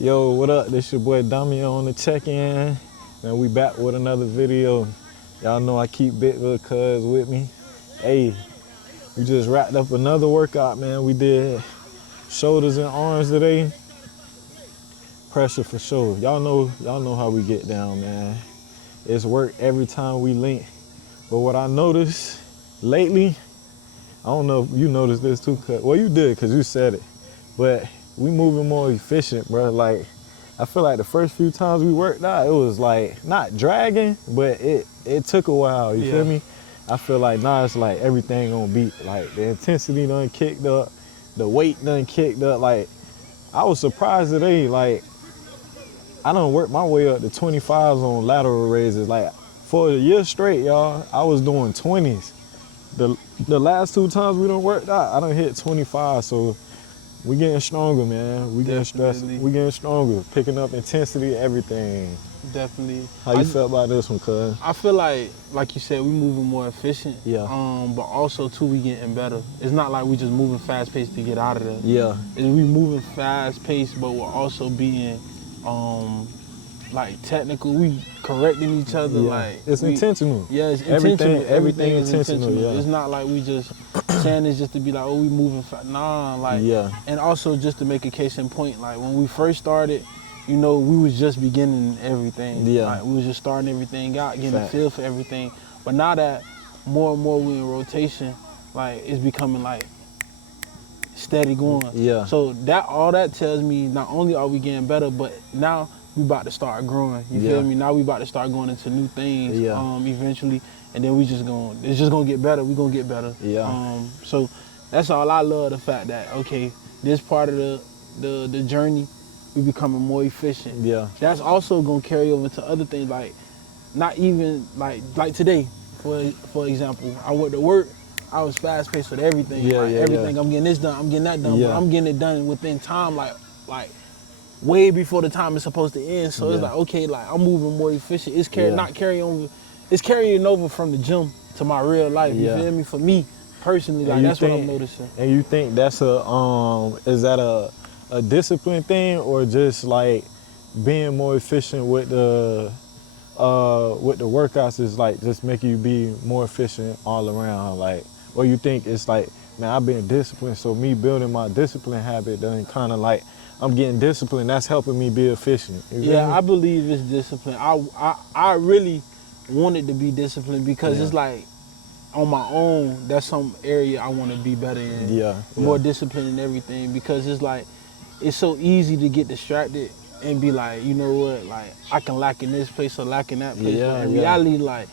Yo, what up? This your boy Damian on the check-in. Man, we back with another video. Y'all know I keep Big Little Cuz with me. Hey, we just wrapped up another workout, man. We did shoulders and arms today. Pressure for sure. Y'all know how we get down, man. It's work every time we link. But what I noticed lately, I don't know if you noticed this too, cuz. Well, you did, cause you said it. But we moving more efficient, bro. Like, I feel like the first few times we worked out, it was like not dragging, but it took a while. You feel me? I feel like now it's like everything on beat. Like the intensity done kicked up, the weight done kicked up. Like I was surprised today. Like I done worked my way up to 25s on lateral raises. Like for a year straight, y'all, I was doing 20s. The last two times we done worked out, I done hit 25. So we getting stronger, man. We getting stressed. We getting stronger. Picking up intensity, everything. Definitely. How you felt about this one, cuz? I feel like you said, we moving more efficient. Yeah. But also too, we getting better. It's not like we just moving fast paced to get out of there. Yeah. We moving fast paced, but we're also being like technical. We correcting each other. Yeah. Like it's intentional. Yeah, it's intentional. Everything is intentional. Yeah. It's not like we just saying this just to be like, oh, we moving fast. Nah, like. Yeah. And also just to make a case in point, like when we first started, you know, we was just beginning everything. Yeah. Like we was just starting everything out, getting a feel for everything. But now that more and more we in rotation, like it's becoming like steady going. Yeah. So all that tells me not only are we getting better, but now we about to start growing. You feel me? Now we about to start going into new things. Eventually, and then it's just gonna get better. We gonna get better. Yeah. So that's all. I love the fact that this part of the journey, we becoming more efficient. Yeah. That's also gonna carry over to other things, like not even like today, for example, I went to work. I was fast paced with everything. Everything. I'm getting this done. I'm getting that done. But I'm getting it done within time, like way before the time it's supposed to end. So it's like, okay, like I'm moving more efficient. It's carrying over from the gym to my real life. You feel me? For me personally, like that's what I'm noticing. And you think that's is that a discipline thing, or just like being more efficient with the workouts is like just making you be more efficient all around? Like, or you think it's like, man, I've been disciplined, so me building my discipline habit then kind of like I'm getting disciplined, that's helping me be efficient. I believe it's discipline. I really wanted to be disciplined because it's like on my own, that's some area I want to be better in. More disciplined and everything, because it's like it's so easy to get distracted and be like, you know what, like I can lack in this place or lack in that place. But in reality, like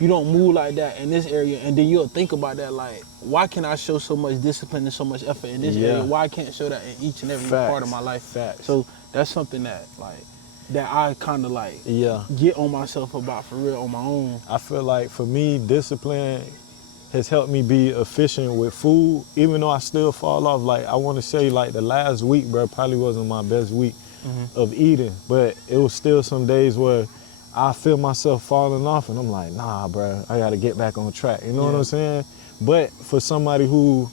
you don't move like that in this area, and then you'll think about that, like, why can I show so much discipline and so much effort in this area? Why can't I show that in each and every part of my life? So that's something that I kind of like get on myself about for real on my own. I feel like for me, discipline has helped me be efficient with food, even though I still fall off. Like I want to say, like the last week, bro, probably wasn't my best week of eating, but it was still some days where I feel myself falling off, and I'm like, nah, bro, I gotta get back on track. You know what I'm saying? But for somebody who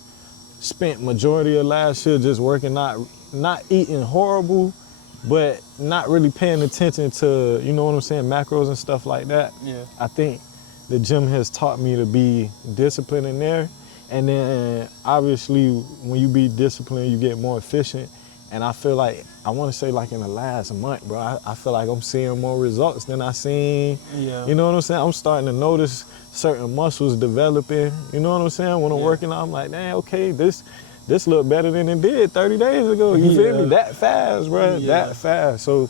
spent majority of last year just working, not eating horrible, but not really paying attention to, you know what I'm saying, macros and stuff like that. I think the gym has taught me to be disciplined in there. And then obviously when you be disciplined, you get more efficient. And I feel like, I want to say like in the last month, bro, I feel like I'm seeing more results than I seen. You know what I'm saying? I'm starting to notice certain muscles developing. You know what I'm saying? When I'm working out, I'm like, dang, okay, this look better than it did 30 days ago. You feel me? That fast, bro, that fast. So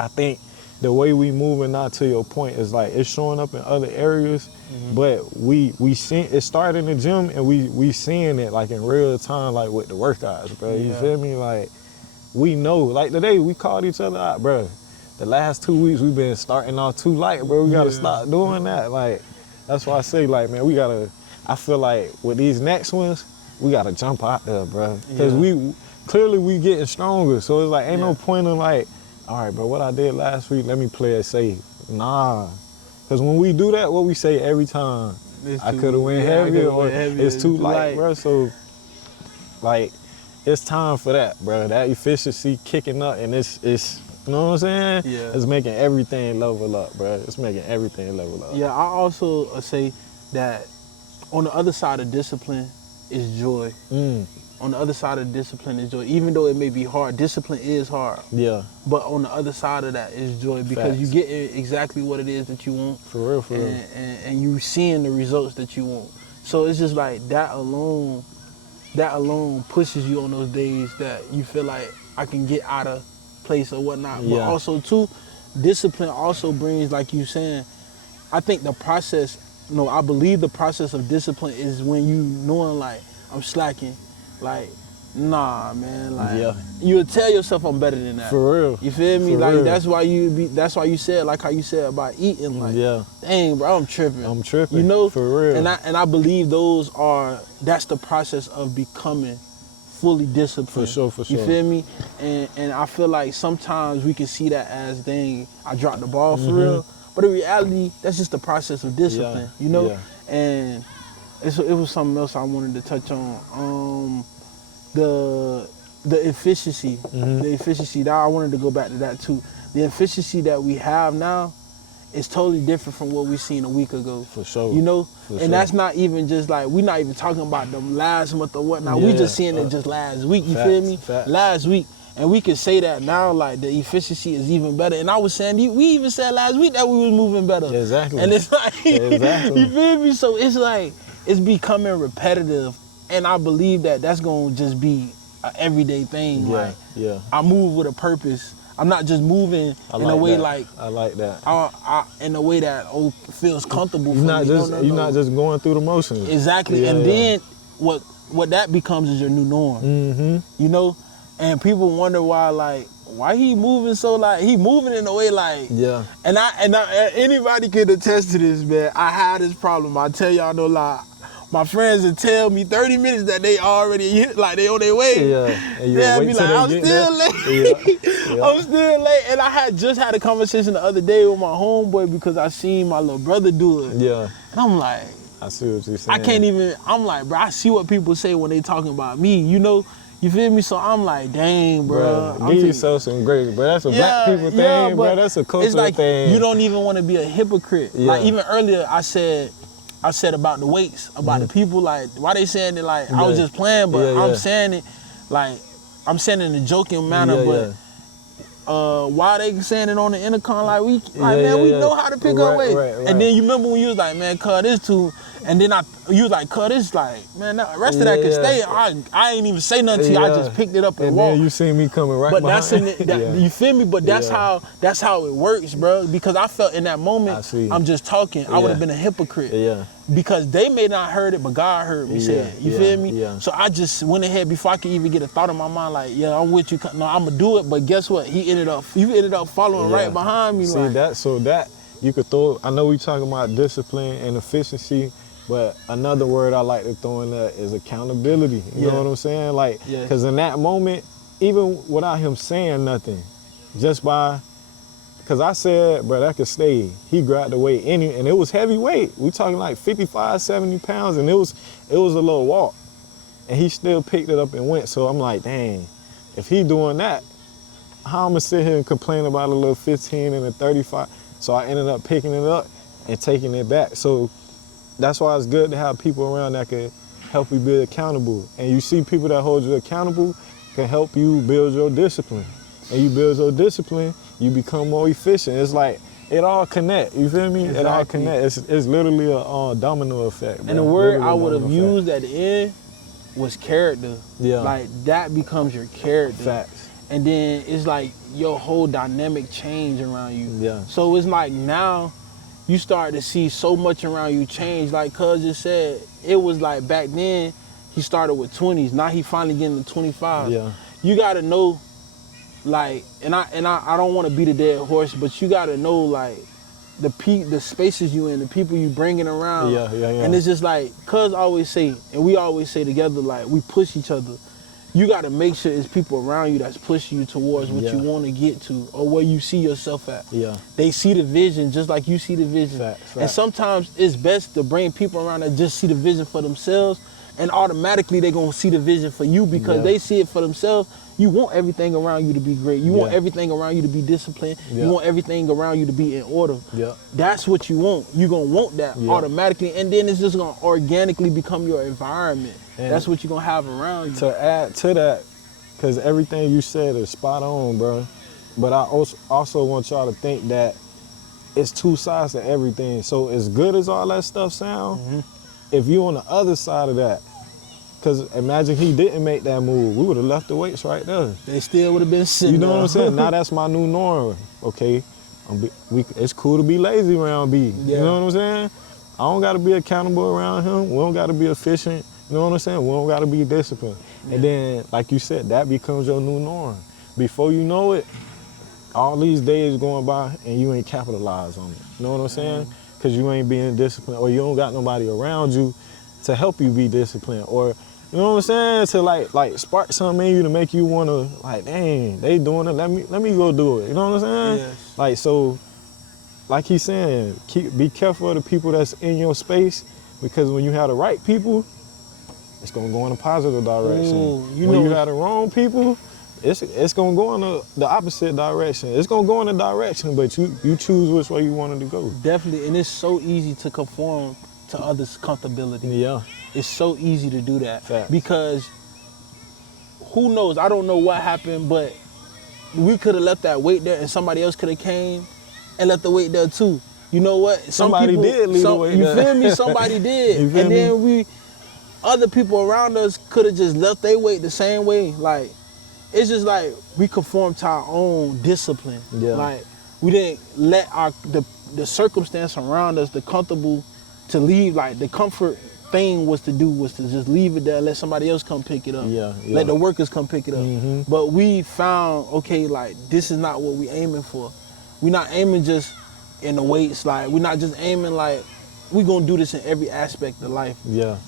I think the way we moving now, to your point, is like it's showing up in other areas, but we see it started in the gym, and we seeing it like in real time, like with the workouts, bro. You feel me? Like we know, like today we called each other out, bro. The last 2 weeks we've been starting off too light, bro. We gotta stop doing that. Like that's why I say, like, man, we gotta. I feel like with these next ones, we gotta jump out there, bro, because we clearly getting stronger. So it's like ain't no point in like, all right, bro, what I did last week, let me play it safe. Nah. Because when we do that, what we say every time, I could have went heavier, or it's too light, bro. So, like, it's time for that, bro. That efficiency kicking up, and it's you know what I'm saying? Yeah. It's making everything level up, bro. It's making everything level up. Yeah, I also say that on the other side of discipline is joy. On the other side of discipline is joy. Even though it may be hard, discipline is hard. Yeah. But on the other side of that is joy, because Facts. you get exactly what it is that you want. For real, for real. And you seeing the results that you want. So it's just like that alone pushes you on those days that you feel like I can get out of place or whatnot. Yeah. But also too, discipline also brings, like you saying, I think the process, I believe the process of discipline is when you knowing like I'm slacking, like nah man, like you'll tell yourself I'm better than that. For real. You feel me? For like real. that's why you said like how you said about eating, like dang bro, I'm tripping. You know? For real. And I believe that's the process of becoming fully disciplined. For sure, for sure. You feel me? And I feel like sometimes we can see that as, dang, I dropped the ball for real. But in reality, that's just the process of discipline, you know? Yeah. And it was something else I wanted to touch on. The efficiency. The efficiency. Now I wanted to go back to that too. The efficiency that we have now is totally different from what we seen a week ago. For sure. You know? For and that's not even just like, we're not even talking about the last month or whatnot. We just seeing it just last week, you feel me? Facts. Last week. And we can say that now, like the efficiency is even better. And I was saying, we even said last week that we was moving better. Exactly. And it's like, exactly. You feel me? So it's like, it's becoming repetitive. And I believe that that's going to just be an everyday thing. Like, I move with a purpose. I'm not just moving in a way like I like that. In a way that feels comfortable for me. You're not just going through the motions. Exactly. And then what that becomes is your new norm. You know? And people wonder why he moving so like, he moving in a way like, and anybody can attest to this, man. I had this problem. I tell y'all no lie. My friends would tell me 30 minutes that they already like they on their way. And they'll be like, I'm still late. I'm still late. And I had just had a conversation the other day with my homeboy because I seen my little brother do it. And I'm like, I see what you're saying. I can't even, I'm like, bro, I see what people say when they talking about me, you know? You feel me? So I'm like, dang, bro. Give yourself some grace, bro. That's a black people thing, bro. That's a cultural it's like, thing. You don't even want to be a hypocrite. Like even earlier, I said about the weights, about the people, like, why they saying it like, I was just playing, but I'm saying it, like, I'm saying it in a joking manner, but why they saying it on the intercom, like, we know how to pick up weight. And then you remember when you was like, man, cut this too, and then you was like, cut this, like, man, the rest of that can stay. I ain't even say nothing to you, I just picked it up and walked. Then you see me coming right behind. You feel me? But that's how it works, bro. Because I felt in that moment, I'm just talking. I would have been a hypocrite. Because they may not heard it, but God heard me say it. You feel me? So I just went ahead before I could even get a thought in my mind, like, I'm with you. No, I'm gonna do it. But guess what? You ended up following right behind me. See like, that you could throw. I know we talking about discipline and efficiency. But another word I like to throw in there is accountability. You know what I'm saying? Like, because in that moment, even without him saying nothing, just by, because I said, bro, that could stay. He grabbed the weight, and it was heavy weight. We talking like 55, 70 pounds, and it was a little walk. And he still picked it up and went. So I'm like, dang, if he doing that, how I'm gonna sit here and complain about a little 15 and a 35? So I ended up picking it up and taking it back. So that's why it's good to have people around that can help you be accountable. And you see people that hold you accountable can help you build your discipline. And you build your discipline, you become more efficient. It's like, it all connect, you feel me? Exactly. It all connect. It's literally a domino effect. And the word I would have used at the end was character. Like, that becomes your character. Facts. And then it's like your whole dynamic change around you. So it's like now, you start to see so much around you change. Like Cuz just said, it was like back then, he started with 20s. Now he finally getting to 25. You gotta know, like, and I don't want to beat a dead horse, but you gotta know, like, the spaces you in, the people you bringing around. And it's just like, Cuz always say, and we always say together, like, we push each other. You got to make sure it's people around you that's pushing you towards what you want to get to or where you see yourself at. They see the vision just like you see the vision. And sometimes it's best to bring people around that just see the vision for themselves, And automatically they're going to see the vision for you because they see it for themselves. You want everything around you to be great. You want everything around you to be disciplined. You want everything around you to be in order. That's what you want. You're going to want that automatically. And then it's just going to organically become your environment. And that's what you're going to have around you. To add to that, because everything you said is spot on, bro. But I also want y'all to think that it's two sides to everything. So as good as all that stuff sound, if you on the other side of that, because imagine he didn't make that move, we would have left the weights right there. They still would have been sitting. You know what I'm saying? Now that's my new norm. Okay, it's cool to be lazy around B. You know what I'm saying? I don't got to be accountable around him. We don't got to be efficient. You know what I'm saying? We don't got to be disciplined. And then, like you said, that becomes your new norm. Before you know it, all these days going by and you ain't capitalized on it. You know what I'm saying? Because you ain't being disciplined, or you don't got nobody around you to help you be disciplined, or you know what I'm saying, to like spark something in you to make you want to, like, dang, they doing it, let me go do it. You know what I'm saying? Yes. Like, so, like he's saying, be careful of the people that's in your space, because when you have the right people, it's gonna go in a positive direction. When you have the wrong people, it's gonna go in the opposite direction. It's gonna go in a direction, but you choose which way you want it to go. Definitely, and it's so easy to conform to others' comfortability. Yeah. It's so easy to do that. Facts. Because who knows, I don't know what happened, but we could have left that weight there and somebody else could have came and left the weight there too. You know what? Somebody did leave the weight there. You feel me? Somebody did. And then other people around us could have just left their weight the same way. Like, it's just like we conform to our own discipline. Yeah. Like, we didn't let the circumstance around us, the comfortable, to leave, like the comfort thing was to just leave it there, let somebody else come pick it up. Let the workers come pick it up. But we found, okay, like, this is not what we aiming for. We're not aiming just in the weights, like, we're not just aiming like, we're gonna do this in every aspect of life.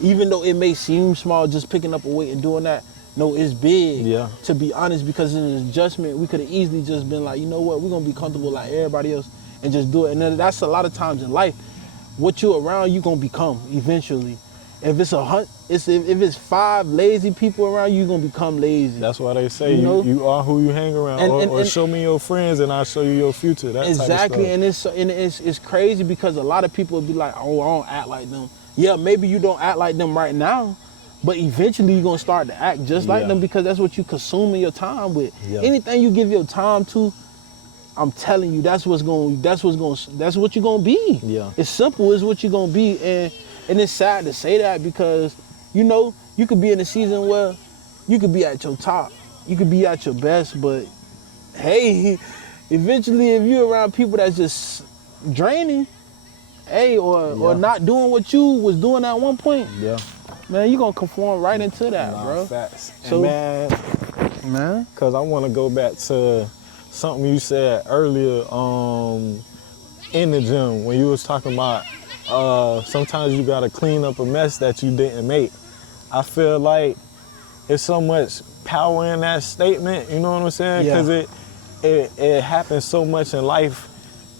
Even though it may seem small, just picking up a weight and doing that, no, it's big, to be honest, because in this adjustment, we could have easily just been like, you know what, we're gonna be comfortable like everybody else and just do it. And then that's a lot of times in life, what you're around, you're gonna become eventually. If it's 5 lazy people around you, you're gonna become lazy. That's why they say you are who you hang around, or show me your friends and I'll show you your future. That exactly, type of stuff. and it's crazy because a lot of people will be like, oh, I don't act like them. Yeah, maybe you don't act like them right now, but eventually you're gonna start to act just like them because that's what you consuming your time with. Anything you give your time to, I'm telling you, that's what you're gonna be. It's simple, it's what you're gonna be, and it's sad to say that because, you know, you could be in a season where you could be at your top, you could be at your best, but hey, eventually if you're around people that's just draining, or not doing what you was doing at one point, man, you're gonna conform right into that, bro. Facts. So, and man, because I want to go back to something you said earlier in the gym when you was talking about sometimes you gotta clean up a mess that you didn't make. I feel like there's so much power in that statement, you know what I'm saying? Because it happens so much in life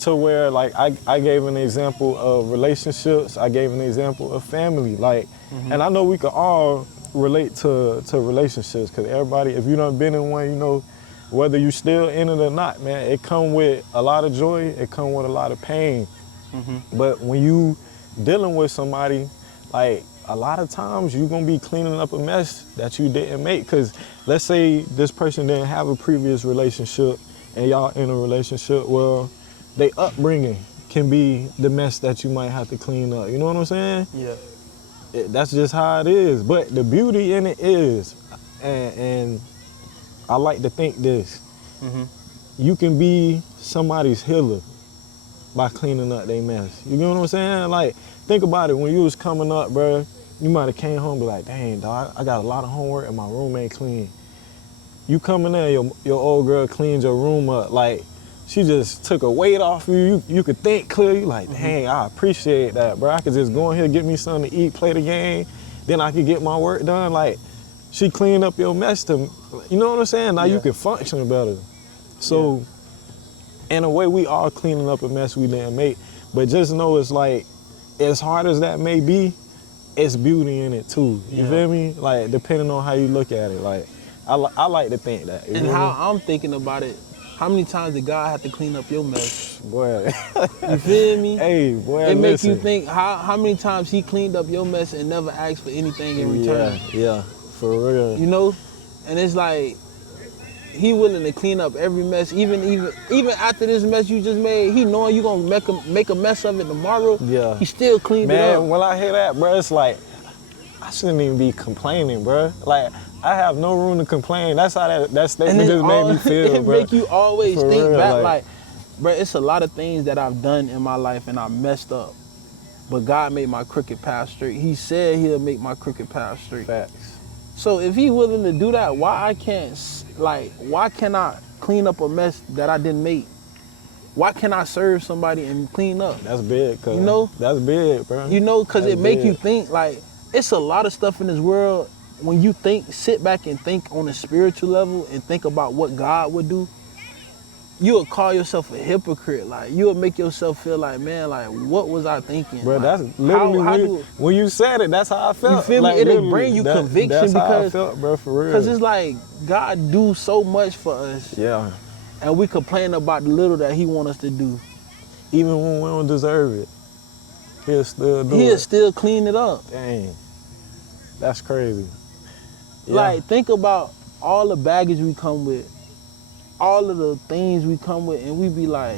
to where, like, I gave an example of relationships, I gave an example of family, like, and I know we could all relate to relationships, because everybody, if you done been in one, you know, whether you still in it or not, man, it come with a lot of joy, it come with a lot of pain. But when you dealing with somebody, like, a lot of times you're gonna be cleaning up a mess that you didn't make. Because let's say this person didn't have a previous relationship and y'all in a relationship, well, they upbringing can be the mess that you might have to clean up. You know what I'm saying? That's just how it is. But the beauty in it is, and I like to think this, you can be somebody's healer by cleaning up their mess. You know what I'm saying? Like, think about it. When you was coming up, bro, you might have came home and be like, dang, dog, I got a lot of homework and my room ain't clean. You come in there, your old girl cleaned your room up. Like, she just took a weight off you. You could think clearly. Like, dang, I appreciate that, bro. I could just go in here, get me something to eat, play the game, then I could get my work done. Like, she cleaned up your mess to, you know what I'm saying? Now you can function better. So, in a way, we are cleaning up a mess we didn't make. But just know it's like, as hard as that may be, it's beauty in it too. You feel me? Like, depending on how you look at it. Like, I like to think that. And how I'm thinking about it, how many times did God have to clean up your mess? Boy. You feel me? Hey, boy, it make listen. you think how many times he cleaned up your mess and never asked for anything in return. Yeah, for real. You know? And it's like, he willing to clean up every mess, even after this mess you just made. He knowing you gonna make a mess of it tomorrow. Yeah, he still cleaned it up. Man, when I hear that, bro, it's like I shouldn't even be complaining, bro. Like, I have no room to complain. That's how that statement just made me feel, it bro. make you always for think real, back, like, bro, it's a lot of things that I've done in my life and I messed up, but God made my crooked path straight. He said he'll make my crooked path straight. Facts. So if he willing to do that, why can't I clean up a mess that I didn't make? Why can't I serve somebody and clean up? That's big, cuz. You know? That's big, bro. You know, because it make big. you think, like, it's a lot of stuff in this world. When you sit back and think on a spiritual level and think about what God would do, you'll call yourself a hypocrite. Like, you'll make yourself feel like, man, like, what was I thinking? Bro, like, that's literally when you said it, that's how I felt. You feel like, me? It'll bring you conviction that's because how I felt, bro, for real. Because it's like, God do so much for us. Yeah. And we complain about the little that he want us to do. Even when we don't deserve it, he'll still do it. He'll still clean it up. Dang. That's crazy. Yeah. Like, think about all the baggage we come with, all of the things we come with, and we be like,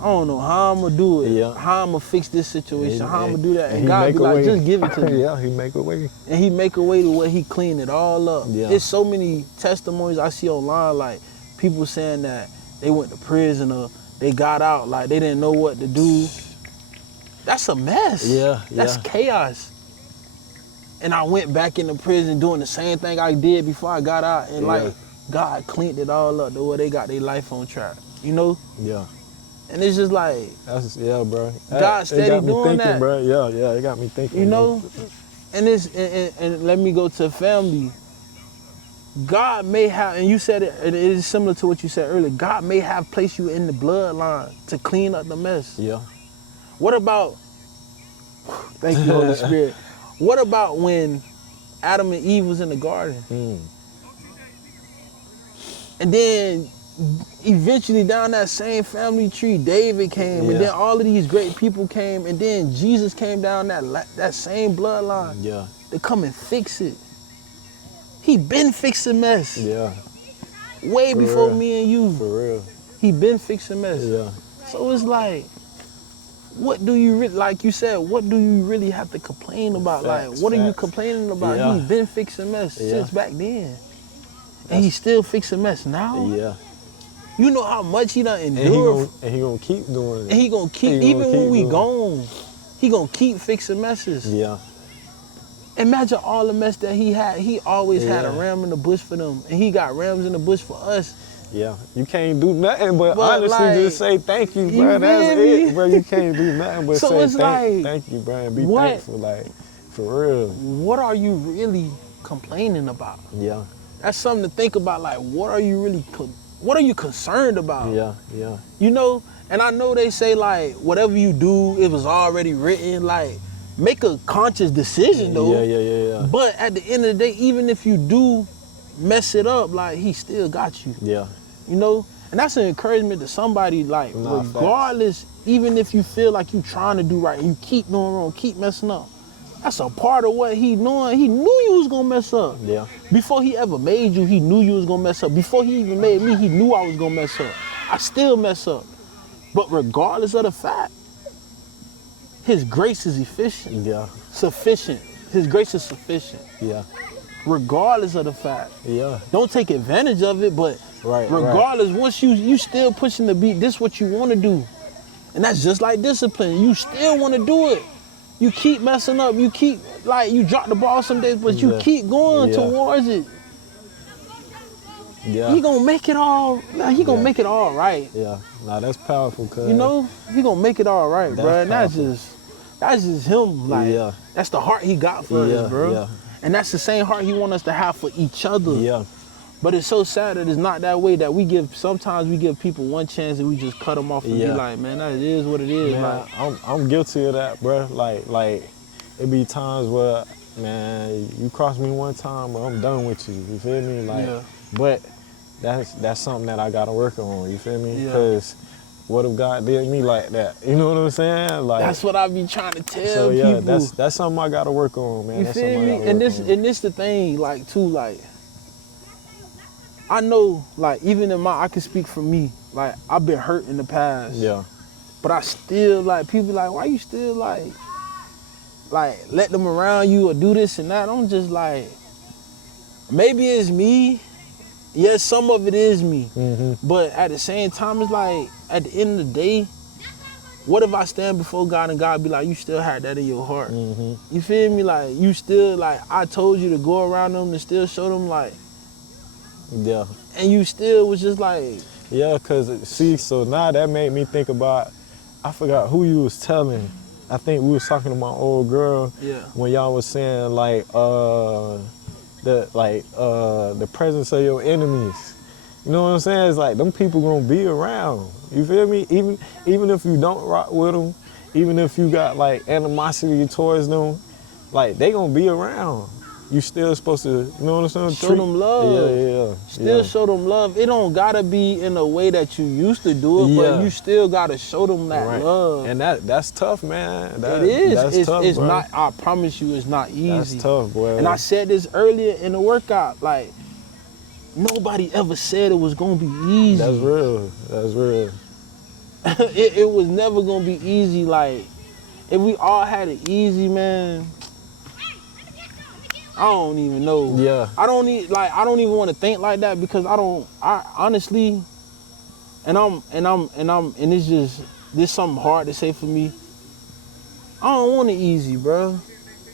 I don't know how I'm gonna do it, how I'm gonna fix this situation, how I'm gonna do that. And God be like, just give it to me. Yeah, he make a way. And he make a way to where he clean it all up. Yeah. There's so many testimonies I see online, like people saying that they went to prison or they got out, like they didn't know what to do. That's a mess. Yeah, That's chaos. And I went back into prison doing the same thing I did before I got out, and like, God cleaned it all up the way they got their life on track, you know? Yeah. And it's just like, bro. God steady doing that. Bro. Yeah, it got me thinking. You know? And and let me go to family. God may have, and you said it, and it is similar to what you said earlier, God may have placed you in the bloodline to clean up the mess. Yeah. What about, thank you, Holy Spirit. What about when Adam and Eve was in the garden? And then eventually down that same family tree, David came, and then all of these great people came, and then Jesus came down that same bloodline to come and fix it. He been fixing mess. Yeah. Way For before real. me and you. For real. He been fixing mess. Yeah. So it's like, what do you like you said, what do you really have to complain about? Facts, like, what are you complaining about? Yeah. He's been fixing mess since back then. And he's still fixing mess now? Yeah. You know how much he done endured. And he gonna keep doing it. And he gonna keep, even when we gone, he gonna keep fixing messes. Yeah. Imagine all the mess that he had. He always had a ram in the bush for them. And he got rams in the bush for us. Yeah, you can't do nothing but honestly like, just say thank you, bro. That's it, bro. You can't do nothing but so say thank you, bro, and be thankful, like, for real. What are you really complaining about? Yeah. That's something to think about, like, what are you concerned about? Yeah. You know, and I know they say, like, whatever you do, it was already written, like, make a conscious decision, though. Yeah. But at the end of the day, even if you do mess it up, like, he still got you. Yeah. You know? And that's an encouragement to somebody, like, regardless, even if you feel like you trying to do right and you keep doing wrong, keep messing up, that's a part of what he knowing. He knew you was gonna mess up. Yeah. Before he ever made you, he knew you was gonna mess up. Before he even made me, he knew I was gonna mess up. I still mess up. But regardless of the fact, his grace is efficient. Yeah. Sufficient. His grace is sufficient. Yeah. Regardless of the fact. Yeah. Don't take advantage of it, but regardless, once you still pushing the beat, this is what you want to do. And that's just like discipline. You still want to do it. You keep messing up. You keep, like, you drop the ball some days, but you keep going towards it. Yeah. He gonna make it all, like, he gonna make it all right. Yeah. Nah, that's powerful, cuz. You know, he gonna make it all right, bro. And that's just him, like, that's the heart he got for us, bro. Yeah. And that's the same heart he want us to have for each other. Yeah. But it's so sad that it's not that way, that sometimes we give people one chance and we just cut them off and be like, man, that is what it is. Man, like, I'm guilty of that, bro. Like, it be times where, man, you cross me one time, but I'm done with you. You feel me? Like, Yeah. but that's something that I gotta work on. You feel me? Yeah. Because what if God did me like that? You know what I'm saying? Like, that's what I be trying to tell so yeah, people. that's something I gotta work on, man. You That's feel something I me? gotta And work this the thing, like too, like I know, like even in I can speak for me. Like I've been hurt in the past. Yeah. But I still like people like, why you still like let them around you or do this and that? I'm just like, maybe it's me. Yes, some of it is me. Mm-hmm. But at the same time, it's like at the end of the day, what if I stand before God and God be like, you still had that in your heart? Mm-hmm. You feel me? Like you still like I told you to go around them and still show them like, Yeah. and you still was just like, yeah, cause see, so now that made me think about, I forgot who you was telling. I think we was talking to my old girl. Yeah. When y'all was saying like the presence of your enemies. You know what I'm saying? It's like them people gonna be around. You feel me? Even if you don't rock with them, even if you got like animosity towards them, like they gonna be around. You still supposed to, you know what I'm saying? Show them love. Yeah. Still show them love. It don't gotta be in a way that you used to do it, but you still gotta show them that love. And that's tough, man. It is. That's tough, it's bro. not. I promise you, it's not easy. That's tough, boy. And I said this earlier in the workout. Like nobody ever said it was gonna be easy. That's real. That's real. it was never gonna be easy. Like if we all had it easy, man. I don't even know. Yeah. I don't even want to think like that because I honestly, and it's just this something hard to say for me. I don't want it easy, bro.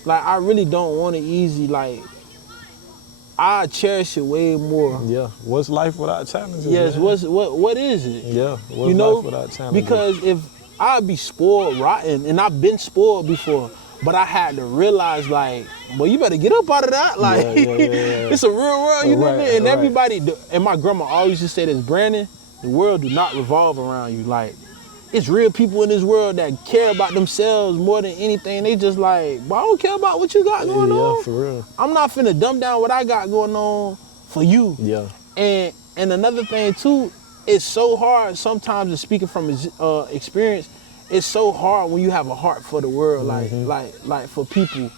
Like I really don't want it easy. Like I cherish it way more. Yeah. What's life without challenges? Yes. Man? What is it? Yeah. What's life without challenges? Because if I'd be spoiled rotten, and I've been spoiled before. But I had to realize, like, well, you better get up out of that. Like, it's a real world, you know what I mean? And everybody, and my grandma always just said this, Brandon, the world do not revolve around you. Like, it's real people in this world that care about themselves more than anything. They just like, well, I don't care about what you got going on. Yeah, for real. I'm not finna dumb down what I got going on for you. Yeah. And another thing, too, it's so hard sometimes, and speaking from experience, it's so hard when you have a heart for the world, like for people,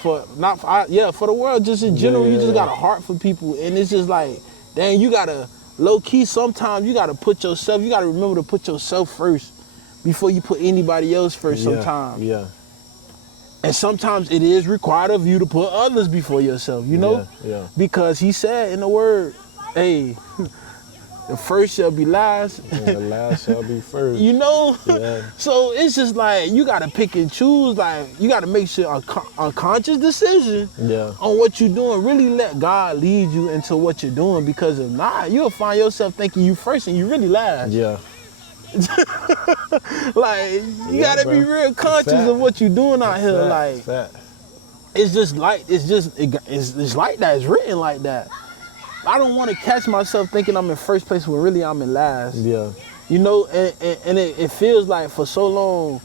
for the world just in general. You just got a heart for people, and it's just like, dang, you gotta low key. Sometimes you gotta you gotta remember to put yourself first before you put anybody else first. Sometimes, and sometimes it is required of you to put others before yourself. You know, because he said in the word, hey. The first shall be last. And the last shall be first. You know? Yeah. So it's just like, you got to pick and choose. Like, you got to make sure a conscious decision on what you're doing. Really let God lead you into what you're doing. Because if not, you'll find yourself thinking you first and you really last. Yeah. Like, you got to be real conscious of what you're doing out here. Like, it's just like, it's like that. It's written like that. I don't want to catch myself thinking I'm in first place when really I'm in last. Yeah. You know, and it feels like for so long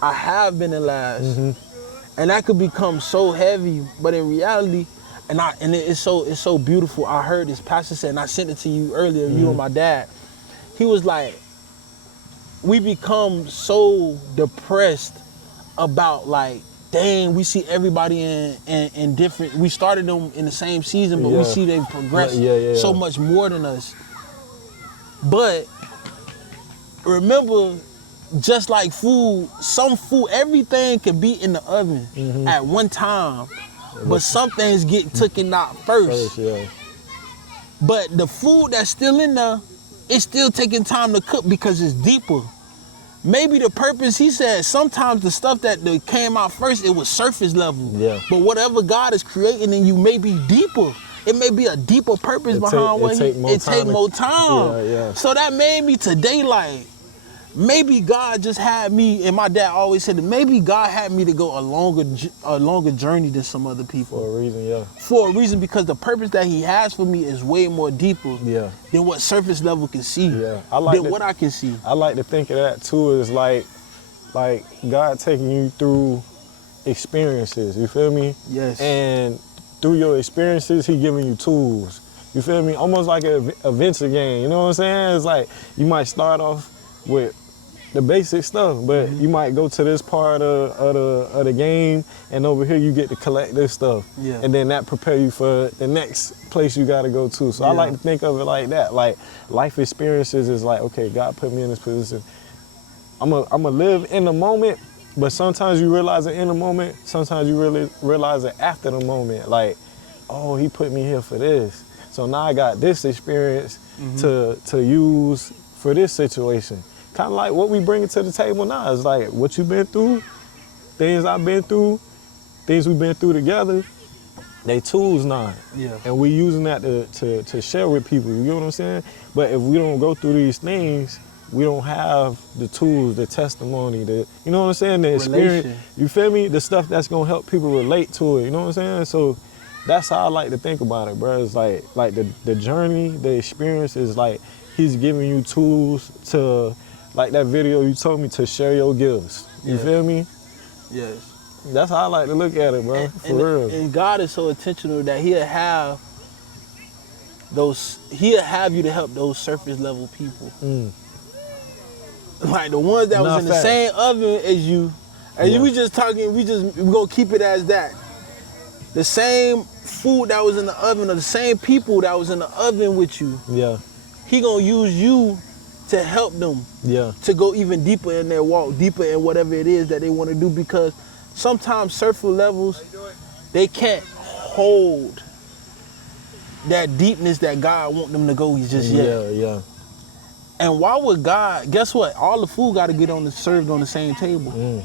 I have been in last. Mm-hmm. And that could become so heavy, but in reality, it's so beautiful. I heard this pastor say, and I sent it to you earlier, you and my dad. He was like, we become so depressed about like, dang, we see everybody in different, we started them in the same season, but we see they progress so much more than us. But remember, just like food, everything can be in the oven at one time, but some things get taken out first. But the food that's still in there, it's still taking time to cook because it's deeper. Maybe the purpose, he said, sometimes the stuff that came out first, it was surface level. Yeah. But whatever God is creating in you may be deeper. It may be a deeper purpose behind what it take more time. So that made me today like, maybe God just had me, and my dad always said that maybe God had me to go a longer journey than some other people. For a reason, For a reason, because the purpose that he has for me is way more deeper than what surface level can see, what I can see. I like to think of that too, is like God taking you through experiences, you feel me? Yes. And through your experiences, he giving you tools. You feel me? Almost like a venture game, you know what I'm saying? It's like you might start off with the basic stuff, but you might go to this part of the game, and over here you get to collect this stuff. Yeah. And then that prepare you for the next place you gotta go to. So I like to think of it like that. Like life experiences is like, okay, God put me in this position. I'm a live in the moment, but sometimes you realize it in the moment, sometimes you really realize it after the moment. Like, oh, he put me here for this. So now I got this experience to use for this situation. Kind of like what we bring to the table now. It's like what you've been through, things I've been through, things we've been through together. They tools now. Yeah. And we using that to share with people. You get what I'm saying? But if we don't go through these things, we don't have the tools, the testimony, you know what I'm saying? The experience. You feel me? The stuff that's gonna help people relate to it. You know what I'm saying? So that's how I like to think about it, bro. It's like the journey, the experience is like he's giving you tools to, like that video you told me, to share your gifts. You feel me? Yes. That's how I like to look at it, bro. For real. And God is so intentional that he'll have you to help those surface level people. Like the ones that was in the same oven as you. And we just talking, we gonna keep it as that. The same food that was in the oven, or the same people that was in the oven with you. Yeah. He gonna use you to help them. Yeah. To go even deeper in their walk, deeper in whatever it is that they want to do, because sometimes surface levels, they can't hold that deepness that God want them to go just yet. Yeah, yeah. And why would God, guess what? All the food got to get served on the same table.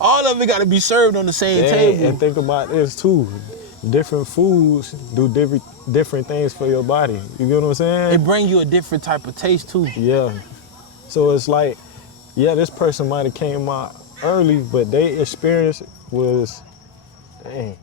All of it got to be served on the same table. And think about this too. Different foods do different things for your body. You get what I'm saying? It bring you a different type of taste too. Yeah. So it's like, yeah, this person might have came out early, but their experience was, dang.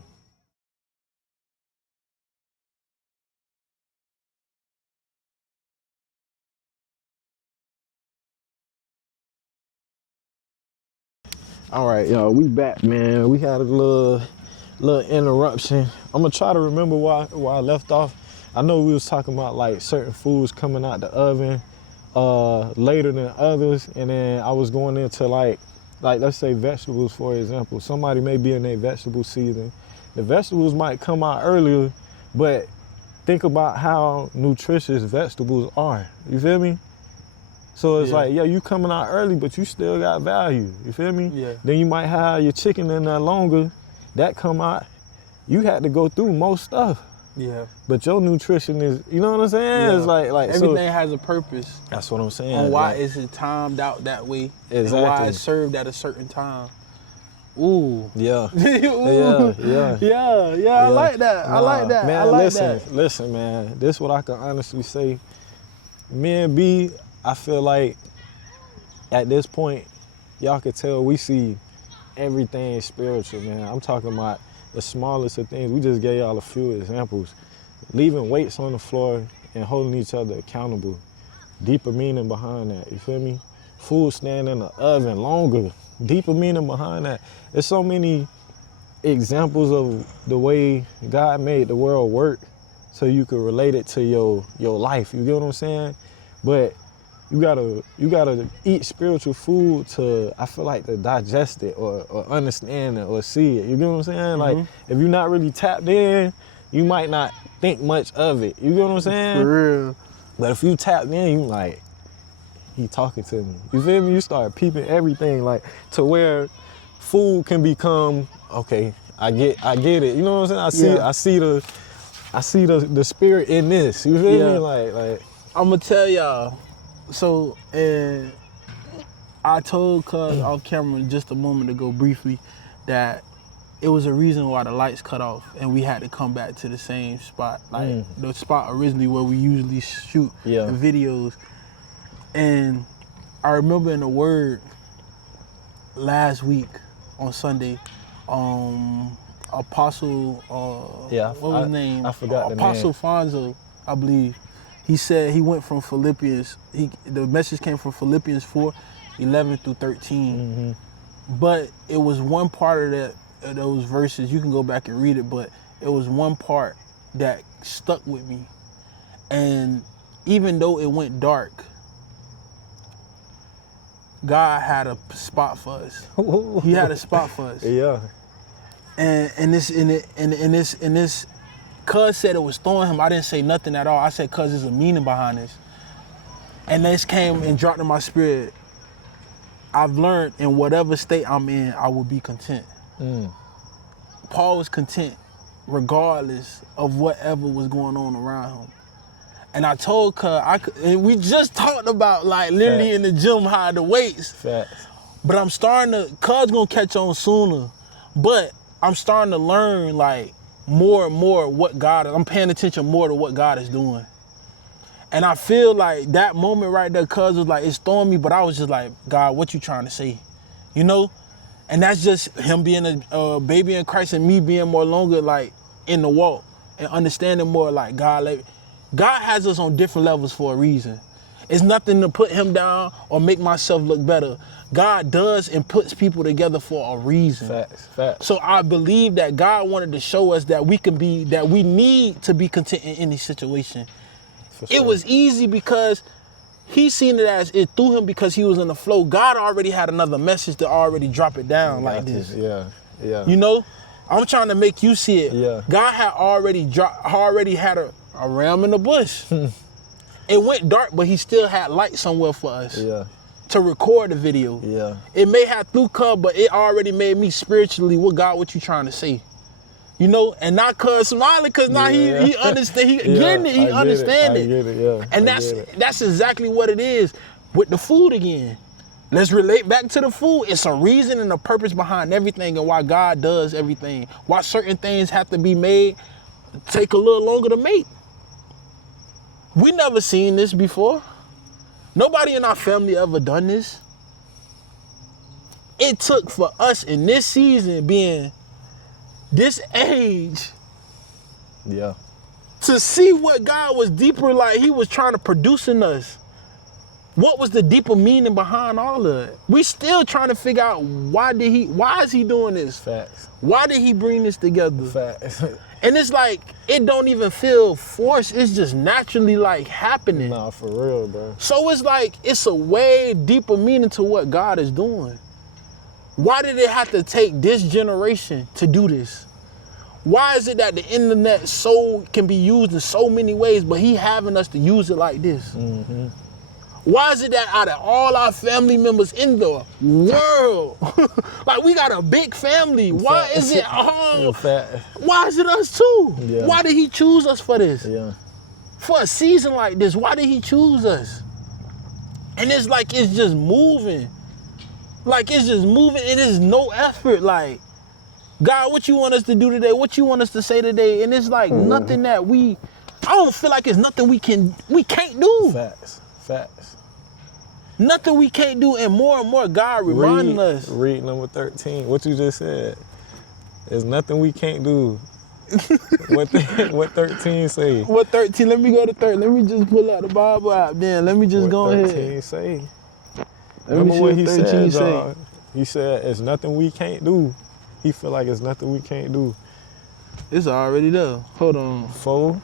All right, y'all, we back, man. We had a little interruption. I'm gonna try to remember where I left off. I know we was talking about like certain foods coming out the oven later than others, and then I was going into like let's say vegetables, for example. Somebody may be in their vegetable season. The vegetables might come out earlier, but think about how nutritious vegetables are. You feel me? So it's like, yeah, you coming out early, but you still got value. You feel me? Yeah. Then you might have your chicken in there longer. That come out, you had to go through most stuff. Yeah. But your nutrition is, you know what I'm saying? Yeah. It's like everything has a purpose. That's what I'm saying. On why is it timed out that way? Exactly. And why it's served at a certain time. Ooh. Yeah. Ooh. Yeah. I like that. I like that. Man, I like that. Listen, man. This is what I can honestly say. Me and B, I feel like at this point, y'all could tell we see everything spiritual, man. I'm talking about the smallest of things. We just gave y'all a few examples. Leaving weights on the floor and holding each other accountable. Deeper meaning behind that, you feel me? Food staying in the oven longer. Deeper meaning behind that. There's so many examples of the way God made the world work so you could relate it to your life. You get what I'm saying? But you gotta eat spiritual food to, I feel like, to digest it or understand it or see it. You get what I'm saying? Like, if you're not really tapped in, you might not think much of it. You get what I'm saying? For real. But if you tapped in, you like, he talking to me. You feel me? You start peeping everything, like, to where food can become, okay, I get it. You know what I'm saying? I see the spirit in this. You feel me? Like I'm gonna tell y'all. So, and I told Cuz off camera just a moment ago briefly that it was a reason why the lights cut off and we had to come back to the same spot, like the spot originally where we usually shoot the videos. And I remember in the Word last week on Sunday, Apostle, what was his name? I forgot the name. Apostle Fonzo, I believe. He said he went from Philippians, the message came from Philippians 4:11 through 13. But it was one part of those verses, you can go back and read it, but it was one part that stuck with me. And even though it went dark, God had a spot for us. He had a spot for us. Yeah. And this, cuz said it was throwing him. I didn't say nothing at all. I said, cuz there's a meaning behind this. And this came and dropped in my spirit. I've learned in whatever state I'm in, I will be content. Paul was content regardless of whatever was going on around him. And I told cuz, and we just talked about like literally in the gym how the weights. Facts. But I'm starting to, cuz gonna catch on sooner. But I'm starting to learn like more and more what God is. I'm paying attention more to what God is doing. And I feel like that moment right there, cuz was like, it's throwing me, but I was just like, God, what you trying to say? You know? And that's just him being a baby in Christ and me being more longer like in the walk and understanding more like God has us on different levels for a reason. It's nothing to put him down or make myself look better. God does and puts people together for a reason. Facts. So I believe that God wanted to show us that we need to be content in any situation. For sure. It was easy because he seen it as it threw him because he was in the flow. God already had another message to already drop it down like this. Yeah. You know? I'm trying to make you see it. Yeah. God had already had a ram in the bush. It went dark, but he still had light somewhere for us. Yeah. To record the video. Yeah. It may have through cuz, but it already made me spiritually, what you trying to say? You know, and not cuz smiling, cuz now he understand, he getting it, he understand it. I get it, yeah. And that's exactly what it is with the food again. Let's relate back to the food. It's a reason and a purpose behind everything and why God does everything. Why certain things have to be made, take a little longer to make. We never seen this before. Nobody in our family ever done this. It took for us in this season being this age to see what God was deeper, like he was trying to produce in us. What was the deeper meaning behind all of it? We still trying to figure out why is he doing this? Facts. Why did he bring this together? Facts. And it's like, it don't even feel forced. It's just naturally like happening. Nah, for real, bro. So it's like, it's a way deeper meaning to what God is doing. Why did it have to take this generation to do this? Why is it that the internet can be used in so many ways, but he having us to use it like this? Mm-hmm. Why is it that out of all our family members in the world, like we got a big family, why is it why is it us too? Yeah. Why did he choose us for this? Yeah. For a season like this, why did he choose us? And it's like, it's just moving. Like, it's just moving and there's no effort. Like, God, what you want us to do today? What you want us to say today? And it's like nothing that I don't feel like it's nothing we can't do. Facts. Nothing we can't do, and more God reminding us. Read number 13. What you just said. There's nothing we can't do. What 13 say? What 13? Let me go to 13. Let me just pull out the Bible out. Then let me just go ahead. What 13 say? Remember what he said, y'all? He said, "It's nothing we can't do." He feel like it's nothing we can't do. It's already there. Hold on. 4.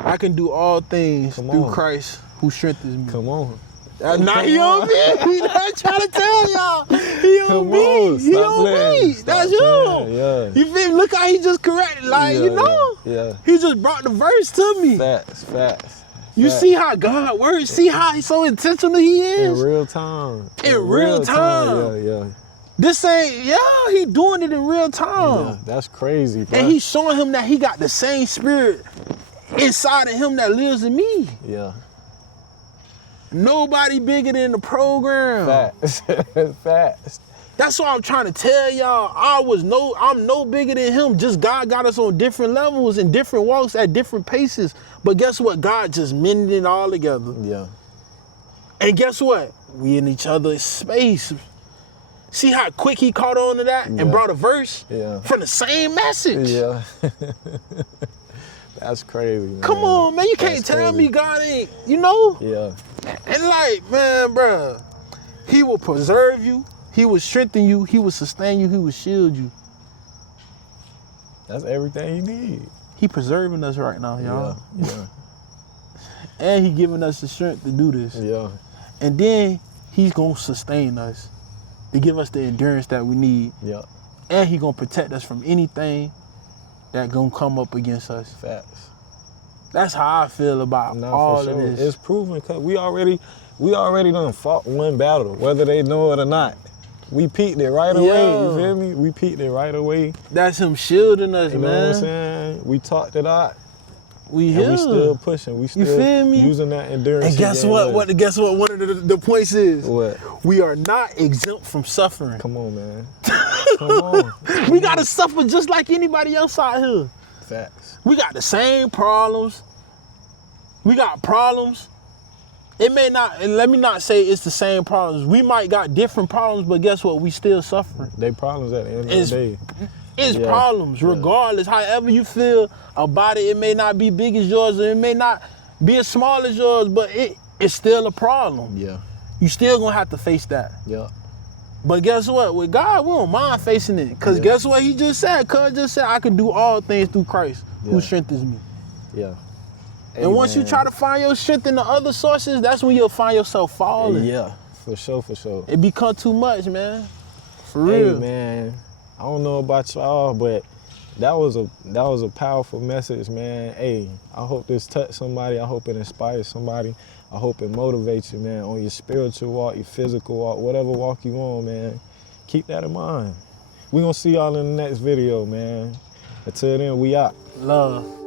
I can do all things through Christ who strengthens me. Come on. Now he on me. He not trying to tell y'all. He on me. He on me. That's you. Yeah. You feel me? Look how he just corrected. Like, you know? Yeah. He just brought the verse to me. Facts. You see how God works? See how he's so intentional he is? In real time. In real time. Yeah. This ain't, he doing it in real time. Yeah, that's crazy, bro. And he's showing him that he got the same spirit inside of him that lives in me. Yeah. Nobody bigger than the program. Facts. That's what I'm trying to tell y'all. I'm no bigger than him. Just God got us on different levels and different walks at different paces. But guess what? God just mended it all together. Yeah. And guess what? We in each other's space. See how quick he caught on to that and brought a verse from the same message? Yeah. That's crazy, man. Come on, man. You can't tell me God ain't, you know? Yeah. And like, man, bruh, he will preserve you. He will strengthen you. He will sustain you. He will shield you. That's everything you need. He preserving us right now, y'all. Yeah. And he giving us the strength to do this. Yeah. And then he's going to sustain us to give us the endurance that we need. Yeah. And he going to protect us from anything that going to come up against us. Facts. That's how I feel about all of this. It's proven because we already done fought one battle, whether they know it or not. We peaked it right away, you feel me? We peaked it right away. That's him shielding us, you man. You know what I'm saying? We talked it out. We still pushing. We still you feel me? Using that endurance. And guess what? Guess what? One of the points is what? We are not exempt from suffering. Come on, man. Come on. We gotta suffer just like anybody else out here. Facts. We got the same problems. We got problems. It may not, and let me not say it's the same problems. We might got different problems, but guess what? We still suffering. They problems at the end of the day. It's problems, regardless. However you feel about it, it may not be big as yours, or it may not be as small as yours, but it's still a problem. Yeah. You still gonna have to face that. Yeah. But guess what? With God, we don't mind facing it. Because guess what he just said? Cuz just said, I can do all things through Christ who strengthens me. Yeah. And once you try to find your strength in the other sources, that's when you'll find yourself falling. Yeah, for sure. It become too much, man. For real. Hey, man, I don't know about y'all, but that was a powerful message, man. Hey, I hope this touched somebody. I hope it inspires somebody. I hope it motivates you, man, on your spiritual walk, your physical walk, whatever walk you on, man. Keep that in mind. We're going to see y'all in the next video, man. Until then, we out. Love.